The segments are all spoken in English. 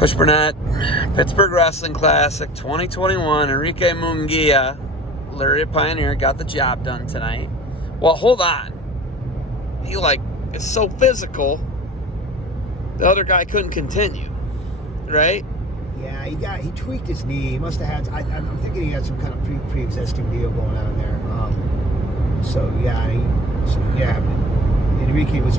Coach Burnett, Pittsburgh Wrestling Classic 2021. Erik Mungia, Lariat Pioneer, got the job done tonight. Well, hold on. He is so physical. The other guy couldn't continue, right? Yeah, he tweaked his knee. He must have had. I'm thinking he had some kind of pre-existing deal going on there. Enrique was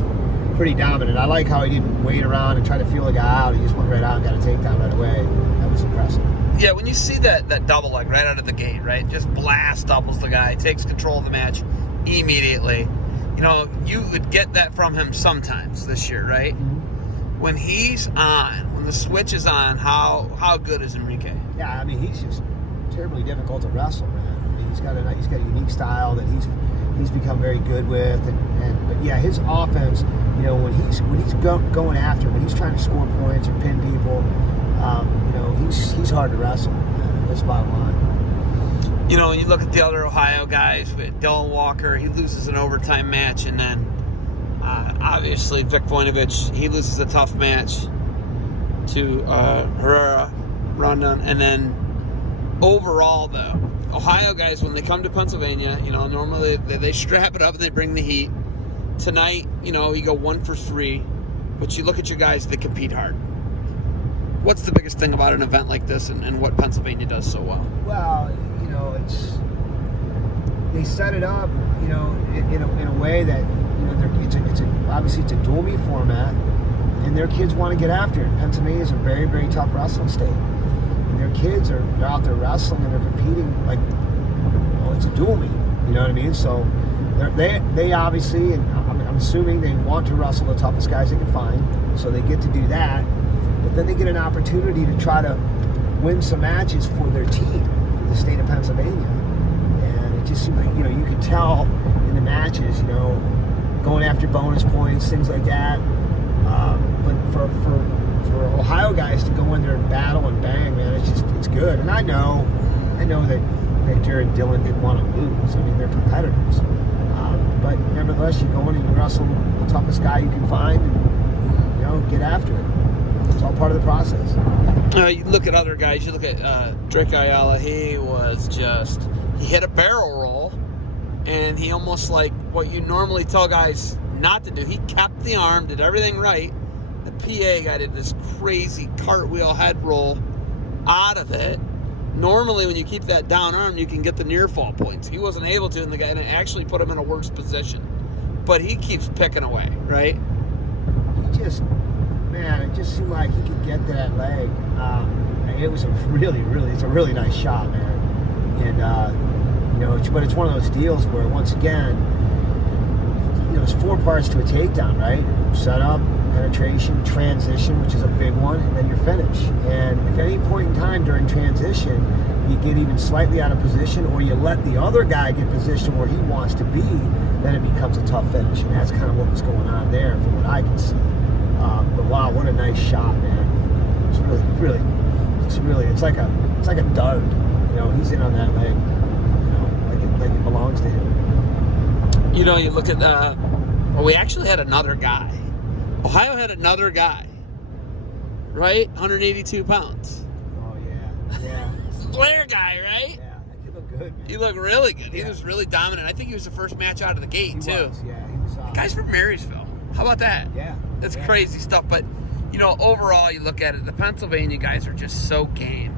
pretty dominant. I like how he didn't wait around and try to feel the guy out. He just went right out and got a takedown right away. That was impressive. Yeah, when you see that double leg right out of the gate, right? Just blast doubles the guy, takes control of the match immediately. You know, you would get that from him sometimes this year, right? Mm-hmm. When he's on, when the switch is on, how good is Enrique? Yeah, I mean, he's just terribly difficult to wrestle, man. I mean, he's got a unique style that he's become very good with, but yeah, his offense, you know, when he's going after, when he's trying to score points or pin people, you know, he's hard to wrestle. That's bottom line. You know, when you look at the other Ohio guys, with Dylan Walker, he loses an overtime match, and then obviously Vic Voinovich, he loses a tough match to Herrera, Rondon, and then overall though, Ohio guys, when they come to Pennsylvania, you know, normally they strap it up and they bring the heat. Tonight, you know, you go 1 for 3, but you look at your guys, they compete hard. What's the biggest thing about an event like this and what Pennsylvania does so well? Well, you know, they set it up, you know, in a way that, you know, obviously it's a dual meet format, and their kids want to get after it. Pennsylvania is a very, very tough wrestling state. And their kids they're out there wrestling and they're competing like, well, it's a dual meet, you know what I mean? So they obviously, and I'm assuming they want to wrestle the toughest guys they can find, so they get to do that. But then they get an opportunity to try to win some matches for their team, for the state of Pennsylvania. And it just seemed like, you know, you could tell in the matches, you know, going after bonus points, things like that. But for Ohio guys to go in there and battle and bang, man, it's good. And I know that Victor and Dylan didn't want to lose. I mean, they're competitors. But nevertheless, you go in and you wrestle the toughest guy you can find and, you know, get after it. It's all part of the process. You look at other guys. You look at Drake Ayala. He hit a barrel roll, and he almost like what you normally tell guys not to do. He kept the arm, did everything right. The PA guy did this crazy cartwheel head roll out of it. Normally, when you keep that down arm, you can get the near fall points. He wasn't able to, and it actually put him in a worse position. But he keeps picking away, right? It just seemed like he could get to that leg. It was it's a really nice shot, man. And you know, but it's one of those deals where once again, you know, there's 4 parts to a takedown, right? Setup, penetration, transition, which is a big one, and then your finish. And if at any point in time during transition you get even slightly out of position, or you let the other guy get positioned where he wants to be, then it becomes a tough finish. And that's kind of what was going on there from what I can see. But wow, what a nice shot, man. It's like a dart. You know, he's in on that leg, you know, like it belongs to him. You know, you look at we actually had another guy. Ohio had another guy, right? 182 pounds. Oh, yeah. Blair guy, right? Yeah, he looked good, man. He looked really good. Yeah. He was really dominant. I think he was the first match out of the gate, too. He was Guy's from Marysville. How about that? Yeah. That's crazy stuff. But, you know, overall, you look at it, the Pennsylvania guys are just so game.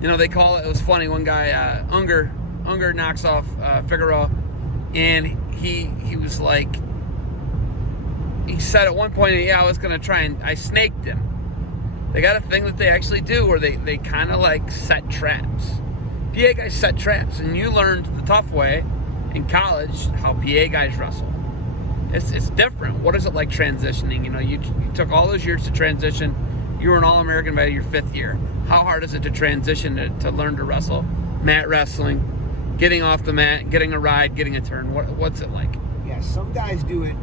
You know, they call it was funny, one guy, Unger knocks off Figueroa, and he was like, he said at one point, I was going to try and I snaked him. They got a thing that they actually do where they kind of like set traps. PA guys set traps, and you learned the tough way in college how PA guys wrestle. It's different. What is it like transitioning? You know, you took all those years to transition. You were an All-American by your 5th year. How hard is it to transition to learn to wrestle? Mat wrestling, getting off the mat, getting a ride, getting a turn. What's it like? Yeah, some guys do it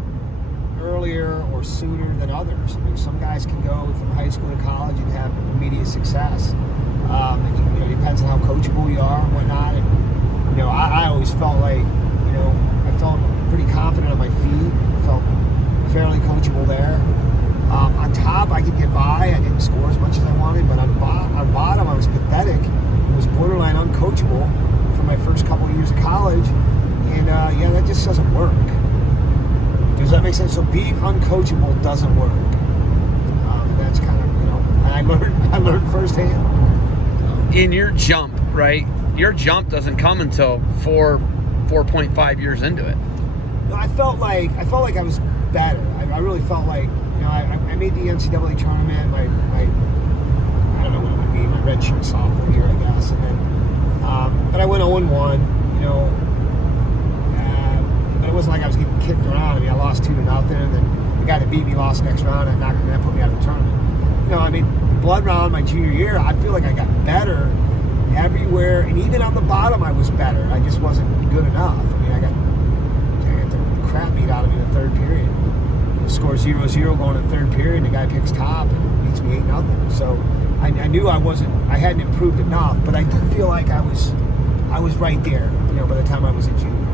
earlier or sooner than others. I mean, some guys can go from high school to college and have immediate success. It depends on how coachable you are and whatnot. And, you know, I always felt like, you know, I felt pretty confident on my feet. I felt fairly coachable there. On top, I could get by. I didn't score as much as I wanted, but on bottom, I was pathetic. It was borderline uncoachable for my first couple of years of college. And yeah, that just doesn't work. Does that make sense? So being uncoachable doesn't work. That's kind of, and I learned firsthand. In your jump, right? Your jump doesn't come until 4.5 years into it. No, I felt like I was better. I really felt like, I made the NCAA tournament. My I don't know what it would be, my redshirt sophomore year, I guess, and then but I went 0-1. But it wasn't like I was getting kicked around. I mean, I lost 2-0, and then the guy that beat me lost the next round, and that put me out of the tournament. Blood round my junior year, I feel like I got better everywhere, and even on the bottom, I was better. I just wasn't good enough. I mean, I got the crap beat out of me in the third period. Score 0-0 going in the third period, and the guy picks top and beats me 8-0. So I knew I hadn't improved enough, but I did feel like I was right there, by the time I was a junior.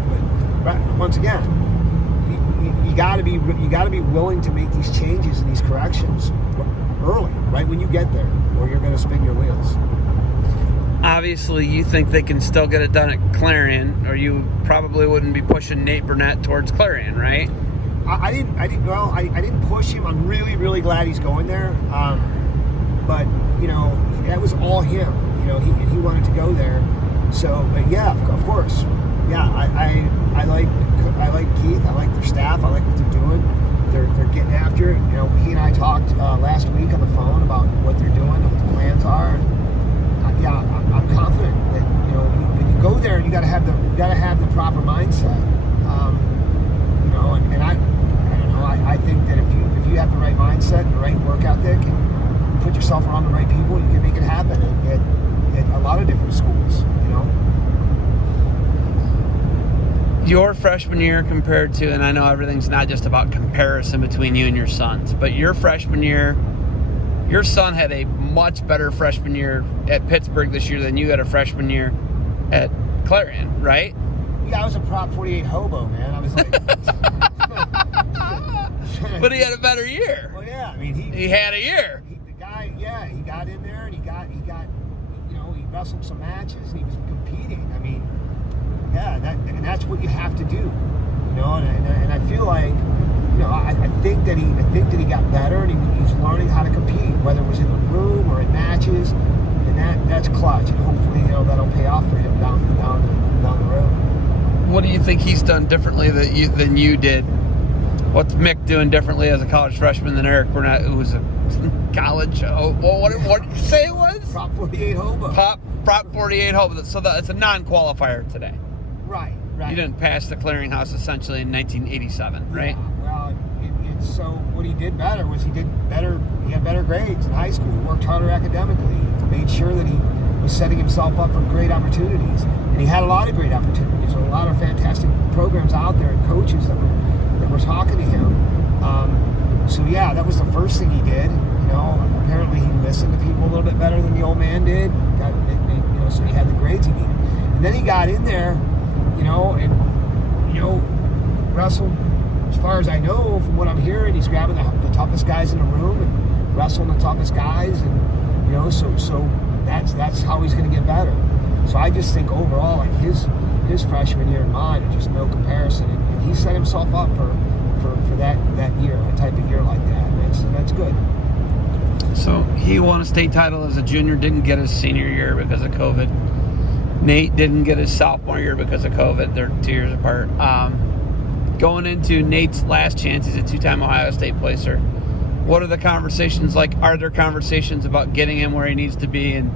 But once again, you got to be willing to make these changes and these corrections early, right when you get there, or you're going to spin your wheels. Obviously, you think they can still get it done at Clarion, or you probably wouldn't be pushing Nate Burnett towards Clarion, right? I didn't push him. I'm really, really glad he's going there. But that was all him. He wanted to go there. So, but yeah, of course. Yeah, I like Keith. I like their staff. I like what they're doing. They're getting after it. He and I talked last week on the phone about what they're doing and what the plans are. And, I'm confident that when you go there, you got to have the proper mindset. And I don't know. I think that if you have the right mindset and the right work ethic and you put yourself around the right people, you can make it happen at a lot of different schools. Your freshman year compared to, and I know everything's not just about comparison between you and your sons, but your freshman year, your son had a much better freshman year at Pittsburgh this year than you had a freshman year at Clarion, right? Yeah, I was a Prop 48 hobo, man. I was like... But he had a better year. Well, yeah, I mean, he had a year. The guy, yeah, he got in there and he he wrestled some matches and he was competing. I mean, yeah, that's what you have to do, And I feel like, I think that he got better and he's learning how to compete, whether it was in the room or in matches, and that's clutch. And hopefully, that'll pay off for him down the road. What do you think he's done differently than you did? What's Mick doing differently as a college freshman than Erik Burnett, who was a college? What did you say it was? Prop 48 hobo. Prop 48 hobo. So it's a non-qualifier today. Right. You didn't pass the clearinghouse essentially in 1987, right? Yeah, well, so what he did better was he had better grades in high school. He worked harder academically. Made sure that he was setting himself up for great opportunities. And he had a lot of great opportunities. There were a lot of fantastic programs out there and coaches that were talking to him. So yeah, that was the first thing he did. Apparently he listened to people a little bit better than the old man did. So he had the grades he needed. And then he got in there, wrestled, as far as I know, from what I'm hearing, he's grabbing the toughest guys in the room and wrestling the toughest guys, and so that's how he's going to get better. So I just think overall, like his freshman year and mine are just no comparison, and he set himself up for that year, a type of year like that. And that's good. So he won a state title as a junior, didn't get his senior year because of COVID. Nate didn't get his sophomore year because of COVID. They're 2 years apart. Going into Nate's last chance, he's a two-time Ohio State placer. What are the conversations like? Are there conversations about getting him where he needs to be and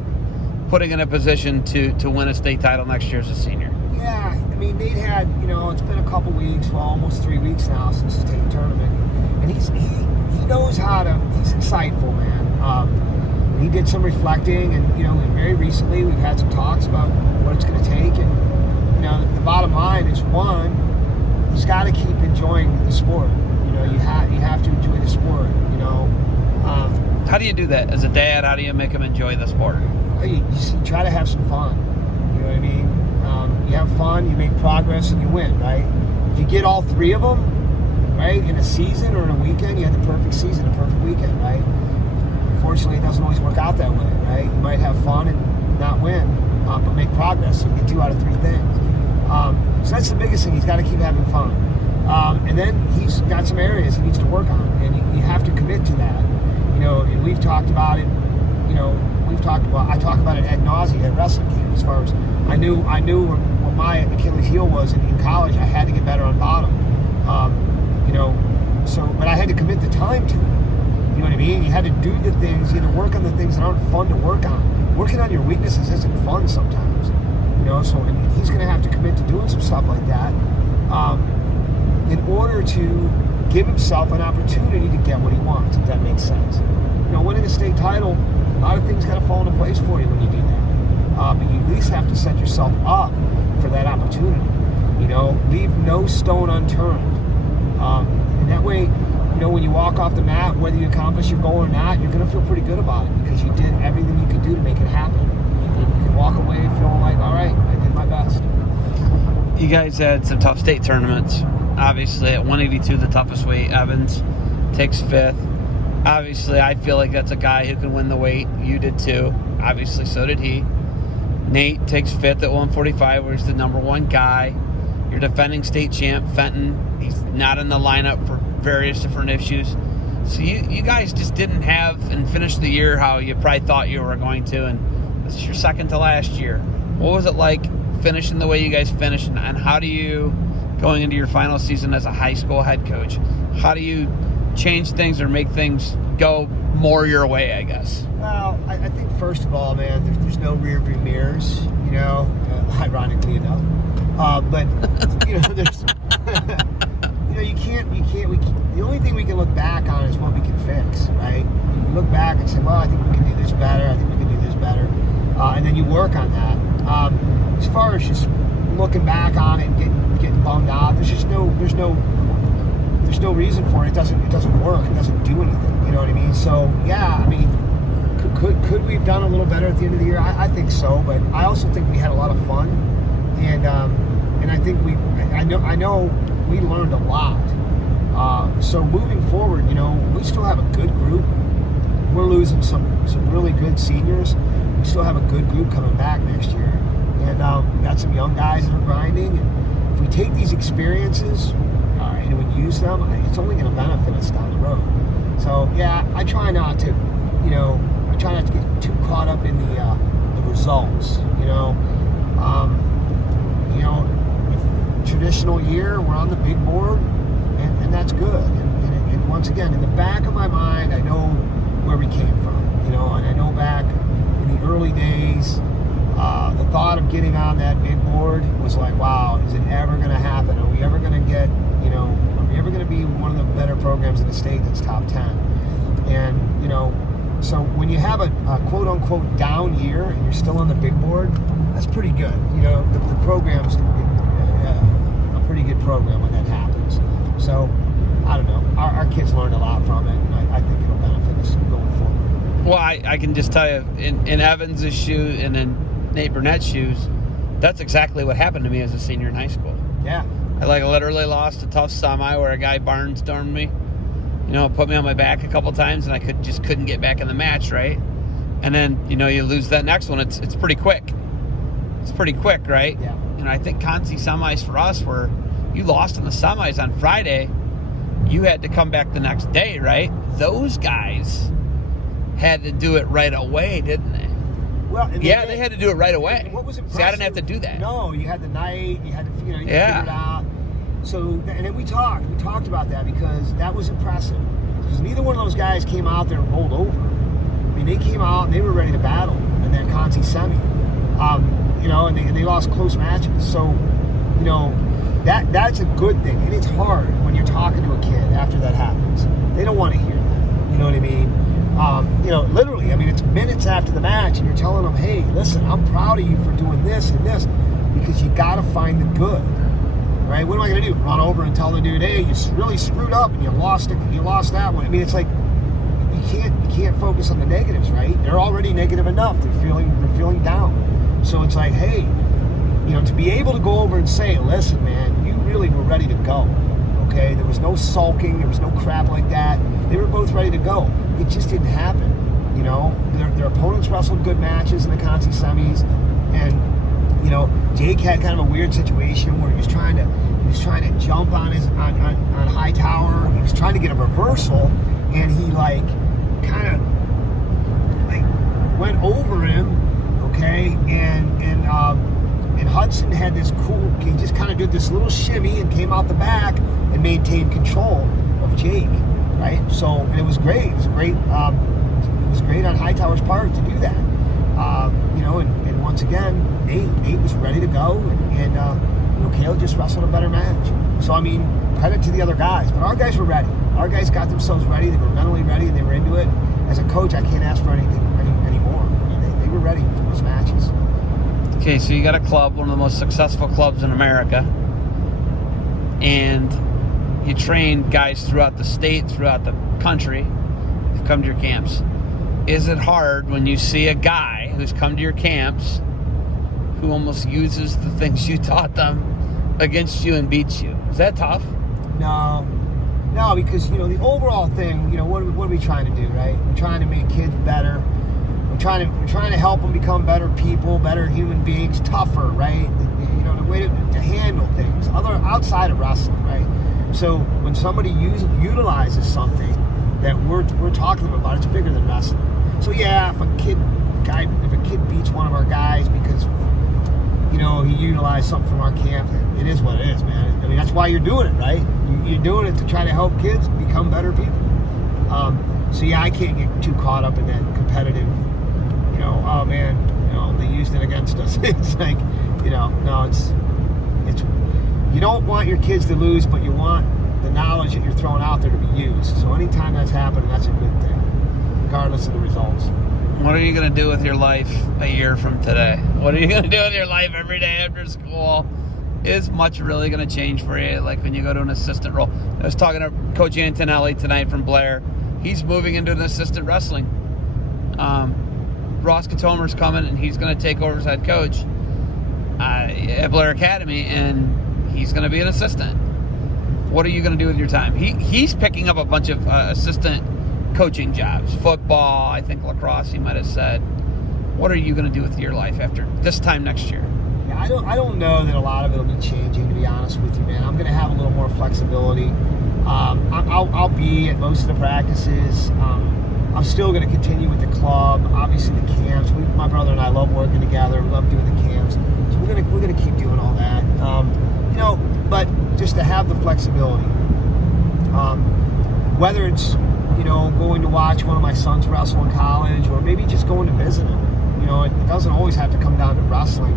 putting in a position to win a state title next year as a senior? Yeah, I mean, Nate had, it's been a couple weeks, well, almost 3 weeks now since the state tournament. And he knows how to, he's insightful, man. He did some reflecting, and, very recently we've had some talks about what it's going to take. And, the bottom line is, one, he's got to keep enjoying the sport. You have to enjoy the sport, How do you do that as a dad? How do you make him enjoy the sport? You try to have some fun. You know what I mean? You have fun, you make progress, and you win, right? If you get all three of them, right? In a season or in a weekend, you had the perfect season, a perfect weekend, right? Unfortunately, it doesn't always work out that way, right? You might have fun and not win, but make progress. So you get 2 out of 3 things. So that's the biggest thing. He's got to keep having fun. And then he's got some areas he needs to work on, and you have to commit to that. And we've talked about it. I talk about it ad nauseum at wrestling camp. As far as I knew what my Achilles heel was in college. I had to get better on bottom. But I had to commit the time to it. You know what I mean? You had to do the things. You had to work on the things that aren't fun to work on. Working on your weaknesses isn't fun sometimes. So and he's going to have to commit to doing some stuff like that in order to give himself an opportunity to get what he wants, if that makes sense. Winning a state title, a lot of things got to fall into place for you when you do that. But you at least have to set yourself up for that opportunity. Leave no stone unturned. And that way, when you walk off the mat, whether you accomplish your goal or not, you're going to feel pretty good about it because you did everything you could do to make it happen. You can walk away feeling like, all right, I did my best. You guys had some tough state tournaments. Obviously, at 182, the toughest weight, Evans takes 5th. Obviously, I feel like that's a guy who can win the weight. You did too. Obviously, so did he. Nate takes 5th at 145, where he's the number 1 guy. You're defending state champ, Fenton. He's not in the lineup for various different issues. So you guys just didn't have and finished the year how you probably thought you were going to, and this is your second to last year. What was it like finishing the way you guys finished, and how do you, going into your final season as a high school head coach, how do you change things or make things go more your way, I guess? Well, I think first of all, man, there's no rear view mirrors, ironically enough. But there's, the only thing we can look back on is what we can fix, right? You look back and say, well, I think we can do this better. I think we can do this better. And then you work on that. As far as just looking back on it and getting bummed out, there's no reason for it. It doesn't work. It doesn't do anything. You know what I mean? So yeah, I mean, could we have done a little better at the end of the year? I think so, but I also think we had a lot of fun, and I think I know we learned a lot. So moving forward, we still have a good group. We're losing some really good seniors. We still have a good group coming back next year, and we got some young guys that are grinding. And if we take these experiences and we use them, it's only going to benefit us down the road. So yeah, I try not to get too caught up in the results. Traditional year, we're on the big board, and that's good. And once again, in the back of my mind, I know where we came from. And I know back in the early days, the thought of getting on that big board was like, wow, is it ever going to happen? Are we ever going to get, are we ever going to be one of the better programs in the state that's top 10? And, so when you have a quote-unquote down year and you're still on the big board, that's pretty good. The program's a pretty good program when that happens. So, I don't know. Our kids learned a lot from it, and I think it'll benefit us going forward. Well, I can just tell you, in Evans' shoes and in Nate Burnett's shoes, that's exactly what happened to me as a senior in high school. Yeah. I literally lost a tough semi where a guy barnstormed me. Put me on my back a couple times, and I couldn't get back in the match, right? And then, you lose that next one. It's pretty quick. It's pretty quick, right? Yeah. I think Conci semis for us were, you lost in the semis on Friday, you had to come back the next day, right? Those guys had to do it right away, didn't they? Well, they had to do it right away. And what was impressive? See, I didn't have to do that. No, you had the night, you had to, you figure it out. So, and then we talked about that because that was impressive. Because neither one of those guys came out there and rolled over. I mean, they came out and they were ready to battle in that Conci semi. And they lost close matches. So, that's a good thing. And it's hard when you're talking to a kid after that happens. They don't want to hear that. You know what I mean? Literally, I mean, it's minutes after the match and you're telling them, hey, listen, I'm proud of you for doing this and this, because you got to find the good. Right? What am I going to do? Run over and tell the dude, hey, you really screwed up and you lost that one. I mean, it's like you can't focus on the negatives, right? They're already negative enough. They're feeling down. So it's like, hey, to be able to go over and say, listen, man, you really were ready to go. Okay, there was no sulking, there was no crap like that. They were both ready to go. It just didn't happen. You know, their opponents wrestled good matches in the Conti semis, and you know, Jake had kind of a weird situation where he was trying to jump on Hightower. He was trying to get a reversal, and he like kind of like went over him. Okay, and Hudson had this cool. He just kind of did this little shimmy and came out the back and maintained control of Jake. Right, so and it was great. It was great. It was great on Hightower's part to do that. You know, and once again, Nate was ready to go, and you know, Caleb just wrestled a better match. So I mean, credit to the other guys, but our guys were ready. Our guys got themselves ready. They were mentally ready, and they were into it. As a coach, I can't ask for anything anymore. I mean, they were ready for those matches. Okay, so you got a club, one of the most successful clubs in America, and you train guys throughout the state, throughout the country, who've come to your camps. Is it hard when you see a guy who's come to your camps who almost uses the things you taught them against you and beats you? Is that tough? No, because, you know, the overall thing, you know, what are we trying to do, right? We're trying to make kids better. We're trying to help them become better people, better human beings, tougher, right? You know, the way to handle things, outside of wrestling, right? So when somebody utilizes something that we're talking to them about, it's bigger than wrestling. So yeah, if a kid beats one of our guys because, you know, he utilized something from our camp, it is what it is, man. I mean, that's why you're doing it, right? You're doing it to try to help kids become better people. So yeah, I can't get too caught up in that competitive, you know, oh man, you know, they used it against us. It's like, you know, no, it's you don't want your kids to lose, but you want the knowledge that you're throwing out there to be used. So anytime that's happening, that's a good thing, regardless of the results. What are you going to do with your life a year from today? What are you going to do with your life every day after school? Is much really going to change for you, like when you go to an assistant role? I was talking to Coach Antonelli tonight from Blair. He's moving into an assistant wrestling. Ross Katomer's coming, and he's going to take over as head coach at Blair Academy, and he's going to be an assistant. What are you going to do with your time? He's picking up a bunch of assistant coaching jobs. Football, I think lacrosse, he might have said. What are you going to do with your life after this time next year? Yeah, I don't know that a lot of it will be changing, to be honest with you, man. I'm going to have a little more flexibility. I'll be at most of the practices. I'm still going to continue with the club. Obviously, the camps. My brother and I love working together. We love doing the camps. So we're gonna keep doing all that. You know, but just to have the flexibility. Whether it's, you know, going to watch one of my sons wrestle in college, or maybe just going to visit him. You know, it doesn't always have to come down to wrestling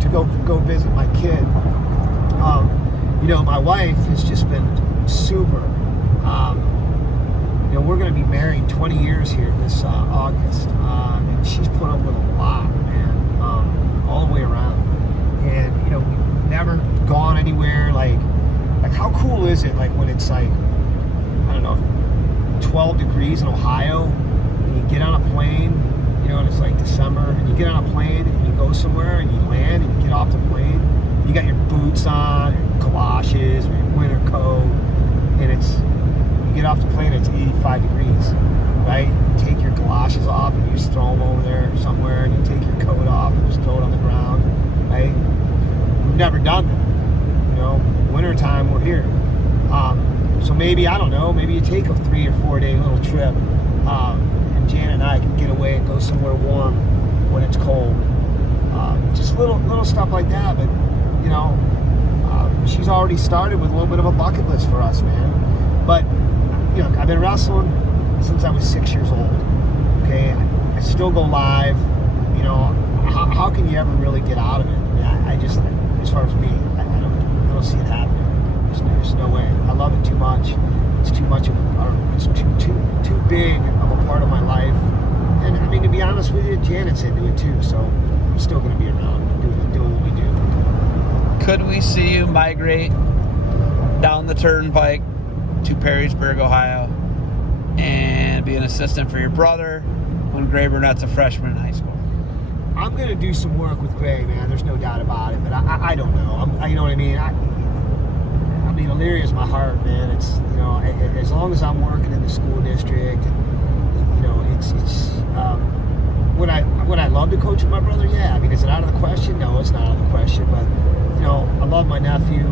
to go visit my kid. You know, my wife has just been super. You know, we're going to be married 20 years here this August, and she's put up with a lot, man, all the way around. And you know, we've never gone anywhere. Like how cool is it? Like when it's like, I don't know, 12 degrees in Ohio, and you get on a plane, you know, and it's like December, and you get on a plane and you go somewhere and you land and you get off the plane, you got your boots on, your galoshes, or your winter coat, and you get off the plane and it's 85 degrees, right? You take your galoshes off and you just throw them over there somewhere, and you take your coat off and just throw it on the ground, right? We've never done that, you know. Wintertime, we're here. So maybe, I don't know, maybe you take a 3 or 4 day little trip, and Jan and I can get away and go somewhere warm when it's cold. Just little stuff like that, but you know, she's already started with a little bit of a bucket list for us, man. But you know, I've been wrestling since I was 6 years old. Okay, I still go live. You know, how can you ever really get out of it? I just, as far as me, I don't see it happening. There's no way. I love it too much. It's too much of it's too big of a part of my life. And I mean, to be honest with you, Janet's into it too. So I'm still going to be around doing what we do. Could we see you migrate down the turnpike to Perrysburg, Ohio, and be an assistant for your brother when Gray Burnett's a freshman in high school? I'm going to do some work with Gray, man. There's no doubt about it. But I don't know. You know what I mean? mean, Elyria is my heart, man. It's, you know, as long as I'm working in the school district, and, you know, it's would I love to coach with my brother? Yeah. I mean, is it out of the question? No, it's not out of the question. But, you know, I love my nephew.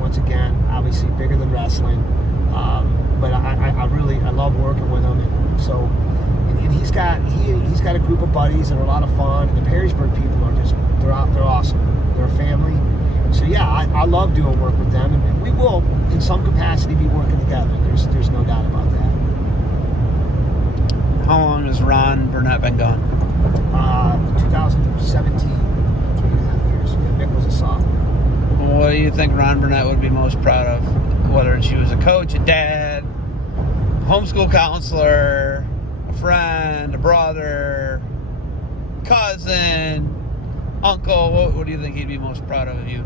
Once again, obviously bigger than wrestling. But I love working with him. And so, and he's got a group of buddies that are a lot of fun. And the Perrysburg people are just, they're awesome. They're a family. So yeah, I love doing work with them, and we will, in some capacity, be working together. There's no doubt about that. How long has Ron Burnett been gone? 2017, 3.5 years. Yeah, Mick was a sophomore. What do you think Ron Burnett would be most proud of? Whether she was a coach, a dad, homeschool counselor, a friend, a brother, cousin, uncle. What do you think he'd be most proud of you?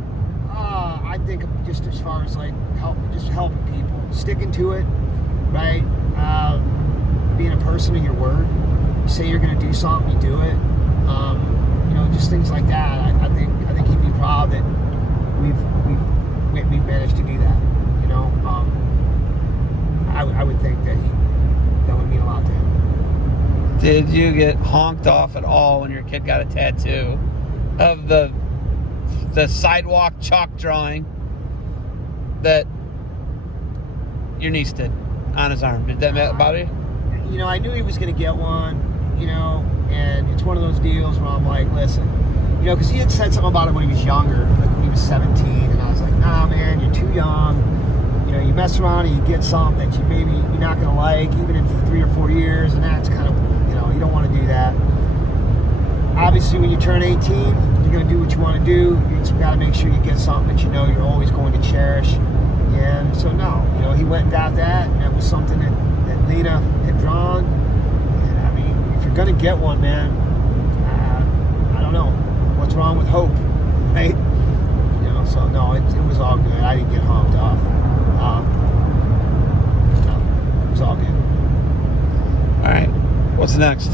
I think just as far as like helping people, sticking to it, right? Being a person of your word. You say you're going to do something, you do it. You know, just things like that. I think he'd be proud that we've managed to do that. You know, I would think that would mean a lot to him. Did you get honked off at all when your kid got a tattoo of the sidewalk chalk drawing that your niece did on his arm? Did that bother you? You know, I knew he was going to get one, you know, and it's one of those deals where I'm like, listen, you know, because he had said something about it when he was younger, like when he was 17, and I was like, nah, man, you're too young. You know, you mess around and you get something that you're not going to like, even in 3 or 4 years, and that's kind of, you know, you don't want to do that. Obviously, when you turn 18, you're going to do what you want to do. You just got to make sure you get something that you know you're always going to cherish. And so, no, you know, he went and got that, and that was something that Lena had drawn. And, I mean, if you're going to get one, man, I don't know. What's wrong with hope, right? You know, so, no, it was all good. I didn't get honked off. No, it was all good. All right. What's next?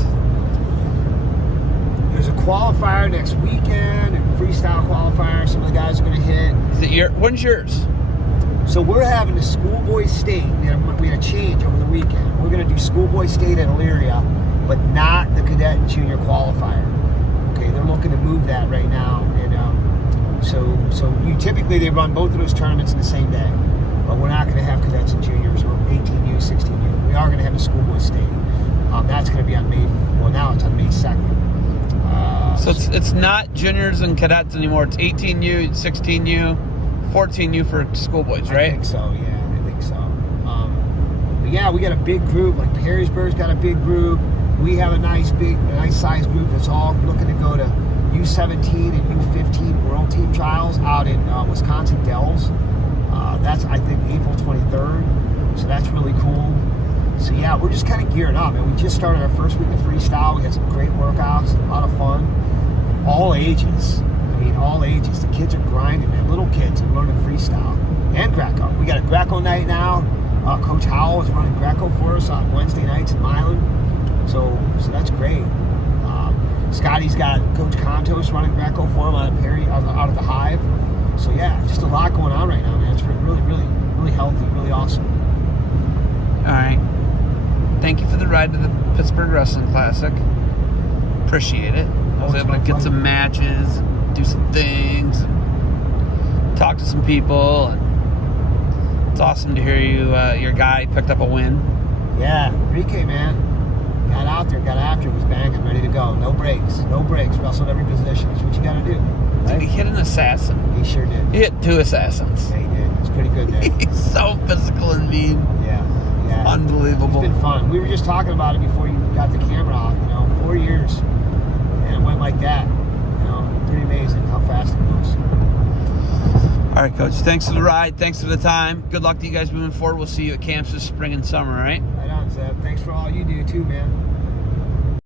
There's a qualifier next weekend, a freestyle qualifier. Some of the guys are going to hit. When's yours? So we're having the schoolboy state. We had a change over the weekend. We're going to do schoolboy state at Elyria, but not the cadet and junior qualifier. Okay, they're looking to move that right now, and so typically they run both of those tournaments in the same day, but we're not going to have cadets and juniors or 18U, 16U. We are going to have the schoolboy state. That's going to be on May. Well, now it's on May 2nd. So it's not juniors and cadets anymore. It's 18U, 16U, 14U for schoolboys, right? I think so. Yeah, I think so. But yeah, we got a big group. Like Perrysburg's got a big group. We have a nice sized group that's all looking to go to U17 and U15 World Team Trials out in Wisconsin Dells. That's, I think, April 23rd. So that's really cool. So yeah, we're just kind of gearing up, and we just started our first week of freestyle. We had some great workouts, a lot of fun. And all ages. I mean, all ages. The kids are grinding, man. Little kids are learning freestyle and Greco. We got a Greco night now. Coach Howell is running Greco for us on Wednesday nights in Milan. So that's great. Scotty's got Coach Contos running Greco for him out of the Hive. So yeah, just a lot going on right now, man. It's really, really, really healthy, really awesome. All right. Thank you for the ride to the Pittsburgh Wrestling Classic. Appreciate it. I was able to get some matches, do some things, talk to some people, and it's awesome to hear your guy picked up a win. Yeah, Enrique, man. Got out there, got after it, was banging, ready to go. No breaks, wrestled every position. That's what you got to do. Right? Did he hit an assassin? He sure did. He hit 2 assassons. Yeah, he did. It's pretty good there. He's so physical and mean. Yeah. Unbelievable. It's been fun. We were just talking about it before you got the camera out. 4 years, and it went like that. Pretty amazing how fast it goes. All right, Coach. Thanks for the ride. Thanks for the time. Good luck to you guys moving forward. We'll see you at camps this spring and summer, all right? Right on, Zeb. Thanks for all you do, too, man.